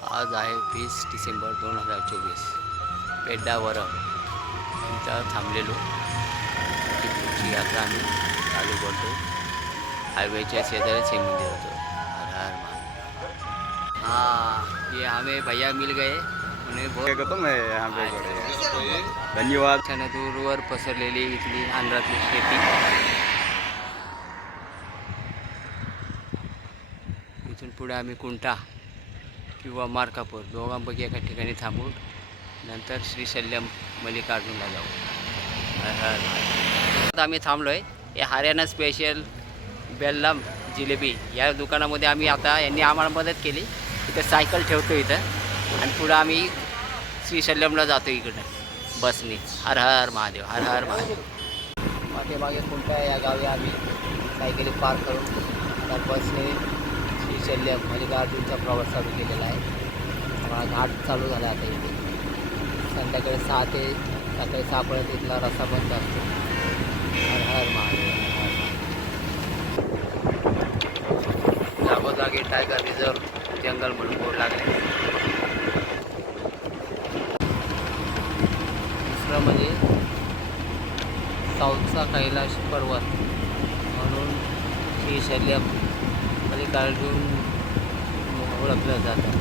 आज आहे 20 डिसेंबर 2024. पेड्डावरम इथं थांबलेलो. ती पुढची यात्रा आम्ही चालू करतो. हायवेच्या शेजारीच हे मंदिर होतं. हर हर महादेव. हाँ, ये हमें भैया मिल गए. उन्हें बहुत तो मैं यहाँ पे धन्यवाद. छान दूरवर पसरलेली इथली आंध्रातली शेती. इथून पुढे आम्ही कुंटा किंवा मार्कापूर दोघांपैकी एका ठिकाणी थांबून नंतर श्रीशैल्यम मल्लिकार्जुनला जाऊ. हर हर महादेव. आम्ही थांबलो आहे. हे हरियाणा स्पेशल बेल्लम जिलेबी या दुकानामध्ये आम्ही आता यांनी आम्हाला मदत केली. इथं सायकल ठेवतो इथं आणि पुढं आम्ही श्रीशैल्यमला जातो इकडं बसने. हर हर महादेव. हर हर महादेव. मागे कुंटा या गावी आम्ही सायकली पार्क करून त्या बसने श्रीशैल्यम मल्लिकार्जुनचा प्रवास चालू केलेला आहे. आम्हाला घाट चालू झाला आता इथे. संध्याकाळी 6 ते सकाळी 6 पर्यंत इथला रस्ता बंद असतो. हर हर महादेव. जागोजागी टायगर रिझर्व जंगल म्हणून बोर्ड लागले. दुसरं म्हणजे साऊथचा कैलाश पर्वत म्हणून श्रीशैल्यम मल्लिकार्जुन ओळखलं जातं.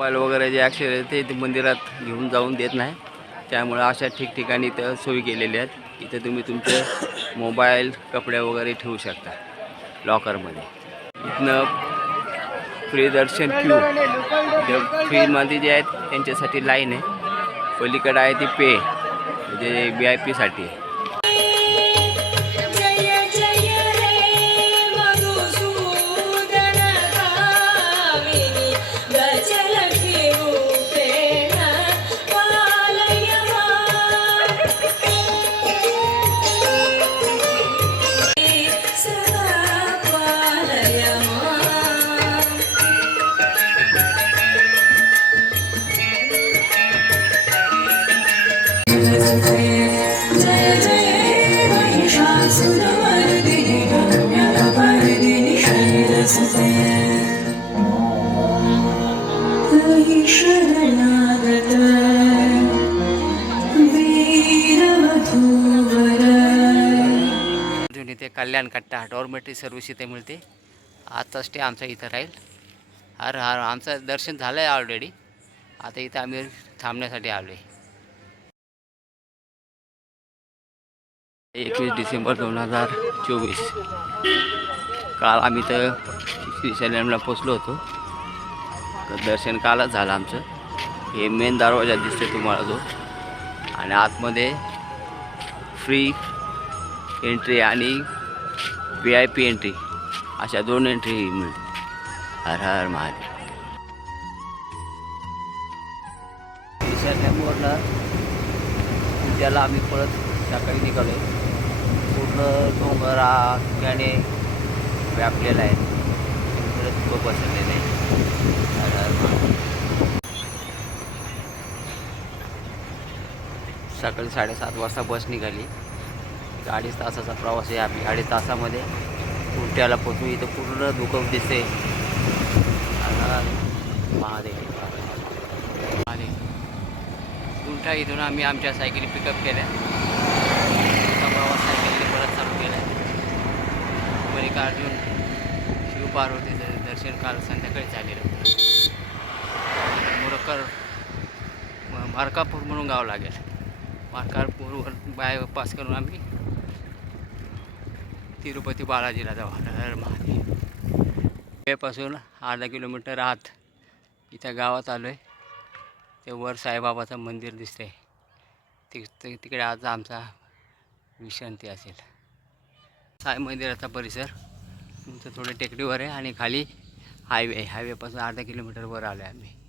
मोबाईल वगैरे जे ॲक्सेस आहे ते मंदिरात घेऊन जाऊन देत नाही. त्यामुळे अशा ठिकठिकाणी इथं सोयी केलेल्या आहेत. इथं तुम्ही तुमचे मोबाईल कपडे वगैरे ठेवू शकता लॉकरमध्ये. इथनं फ्री दर्शन क्यू फ्रीमध्ये जे आहेत त्यांच्यासाठी लाईन आहे. पलीकडे आहे ती पे म्हणजे VIP साठी. इथे कल्याण कट्टा डॉर्मेटरी सर्व्हिस इथे मिळते. आजचा स्टे आमचा इथं राहील. हर हर. आमचं दर्शन झालं आहे ऑलरेडी. आता इथं आम्ही थांबण्यासाठी आलो आहे. 21 डिसेंबर 2024. काल आम्ही तर श्रीशैल्यमला पोचलो होतो. दर्शन कालच झालं आमचं. हे मेन दरवाजा दिसते तुम्हाला जो. आणि आतमध्ये फ्री एंट्री आणि VIP एंट्री अशा 2 एंट्री मिळते. हर हर महादेव. श्रीशैल्यमवरनं उद्याला आम्ही परत सकाळी निघालो. पूर्ण डोंगराने व्यापलेला आहे. परत खूप बसलेलं आहे. हर हर महादेव. सकाळी 7:30 वाजता बस निघाली. 2.5 तासाचा प्रवास आहे. आम्ही 2.5 तासामध्ये कुंट्याला पोचू. इथं पूर्ण दुःख दिसते. महादेव. महादेव. कुंठा इथून आम्ही आमच्या सायकली पिकअप केल्या. प्रवास सायकलने परत चालू केला आहे. मल्लिकार्जुन शिवपार्वतीचं दर्शन काल संध्याकाळी झालेलं होतं. मार्कापूर म्हणून गाव लागेल. मार्कापूरवर बायपास करून आम्ही तिरुपती बालाजीला जाऊ. हर महादेव. पासून अर्धा किलोमीटर आत इथं गावात आलो आहे. ते वर साईबाबाचं मंदिर दिसतंय. तिकडे आज आमचा विश्रांती असेल. साई मंदिराचा परिसर तुमचं थोडं टेकडीवर आहे आणि खाली हायवेपासून अर्धा किलोमीटर वर आलो आहे आम्ही.